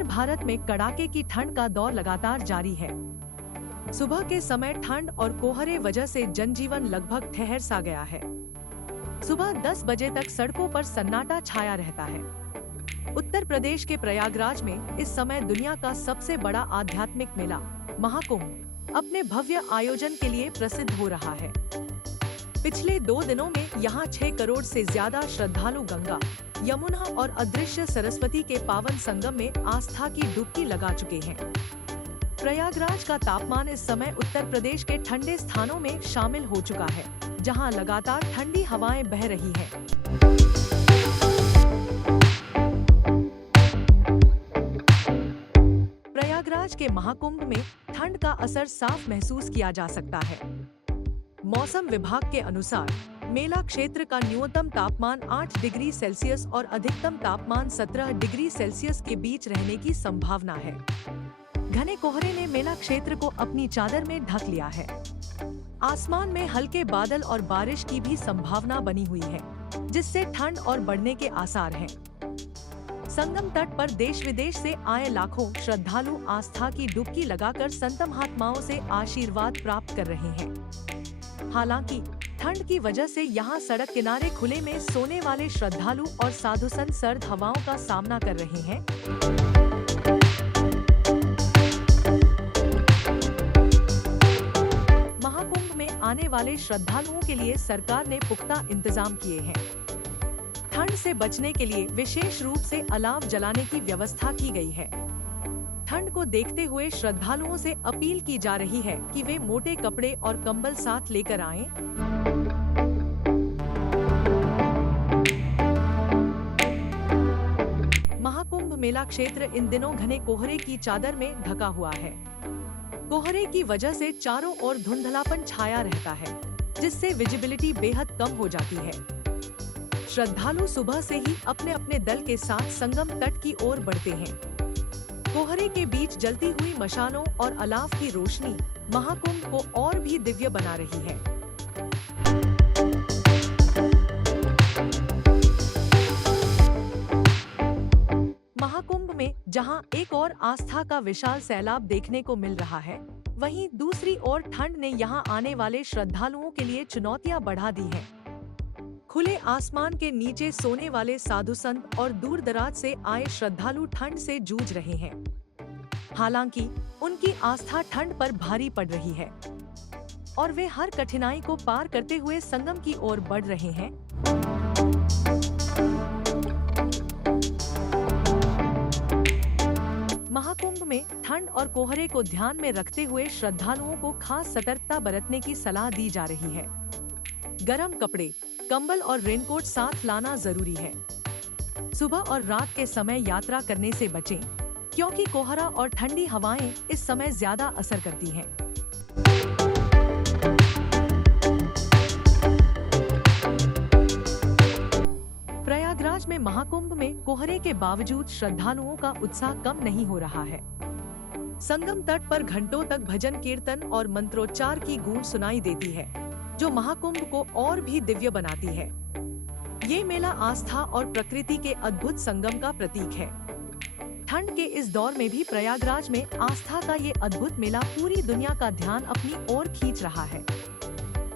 उत्तर भारत में कड़ाके की ठंड का दौर लगातार जारी है। सुबह के समय ठंड और कोहरे वजह से जनजीवन लगभग ठहर सा गया है। सुबह 10 बजे तक सड़कों पर सन्नाटा छाया रहता है। उत्तर प्रदेश के प्रयागराज में इस समय दुनिया का सबसे बड़ा आध्यात्मिक मेला महाकुंभ अपने भव्य आयोजन के लिए प्रसिद्ध हो रहा है। पिछले 2 दिनों में यहाँ 6 करोड़ से ज्यादा श्रद्धालु गंगा, यमुना और अदृश्य सरस्वती के पावन संगम में आस्था की डुबकी लगा चुके हैं। प्रयागराज का तापमान इस समय उत्तर प्रदेश के ठंडे स्थानों में शामिल हो चुका है, जहां लगातार ठंडी हवाएं बह रही हैं। प्रयागराज के महाकुंभ में ठंड का असर साफ महसूस किया जा सकता है। मौसम विभाग के अनुसार मेला क्षेत्र का न्यूनतम तापमान 8 डिग्री सेल्सियस और अधिकतम तापमान 17 डिग्री सेल्सियस के बीच रहने की संभावना है। घने कोहरे ने मेला क्षेत्र को अपनी चादर में ढक लिया है। आसमान में हल्के बादल और बारिश की भी संभावना बनी हुई है, जिससे ठंड और बढ़ने के आसार हैं। संगम तट पर देश विदेश से आए लाखों श्रद्धालु आस्था की डुबकी लगाकर संत महात्माओं से आशीर्वाद प्राप्त कर रहे हैं। हालांकि ठंड की वजह से यहाँ सड़क किनारे खुले में सोने वाले श्रद्धालु और साधु संत सर्द हवाओं का सामना कर रहे हैं। महाकुंभ में आने वाले श्रद्धालुओं के लिए सरकार ने पुख्ता इंतजाम किए हैं। ठंड से बचने के लिए विशेष रूप से अलाव जलाने की व्यवस्था की गई है। ठंड को देखते हुए श्रद्धालुओं से अपील की जा रही है कि वे मोटे कपड़े और कंबल साथ लेकर आएं। महाकुंभ मेला क्षेत्र इन दिनों घने कोहरे की चादर में ढका हुआ है। कोहरे की वजह से चारों ओर धुंधलापन छाया रहता है, जिससे विजिबिलिटी बेहद कम हो जाती है। श्रद्धालु सुबह से ही अपने अपने दल के साथ संगम तट की ओर बढ़ते हैं। कोहरे के बीच जलती हुई मशालों और अलाव की रोशनी महाकुंभ को और भी दिव्य बना रही है। महाकुंभ में जहां एक और आस्था का विशाल सैलाब देखने को मिल रहा है, वहीं दूसरी ओर ठंड ने यहां आने वाले श्रद्धालुओं के लिए चुनौतियां बढ़ा दी हैं। खुले आसमान के नीचे सोने वाले साधु संत और दूर दराज से आए श्रद्धालु ठंड से जूझ रहे हैं। हालांकि उनकी आस्था ठंड पर भारी पड़ रही है और वे हर कठिनाई को पार करते हुए संगम की ओर बढ़ रहे हैं। महाकुंभ में ठंड और कोहरे को ध्यान में रखते हुए श्रद्धालुओं को खास सतर्कता बरतने की सलाह दी जा रही है। गर्म कपड़े, कंबल और रेनकोट साथ लाना जरूरी है। सुबह और रात के समय यात्रा करने से बचें, क्योंकि कोहरा और ठंडी हवाएं इस समय ज्यादा असर करती हैं। प्रयागराज में महाकुंभ में कोहरे के बावजूद श्रद्धालुओं का उत्साह कम नहीं हो रहा है। संगम तट पर घंटों तक भजन कीर्तन और मंत्रोच्चार की गूंज सुनाई देती है, जो महाकुंभ को और भी दिव्य बनाती है। ये मेला आस्था और प्रकृति के अद्भुत संगम का प्रतीक है। ठंड के इस दौर में भी प्रयागराज में आस्था का ये अद्भुत मेला पूरी दुनिया का ध्यान अपनी ओर खींच रहा है।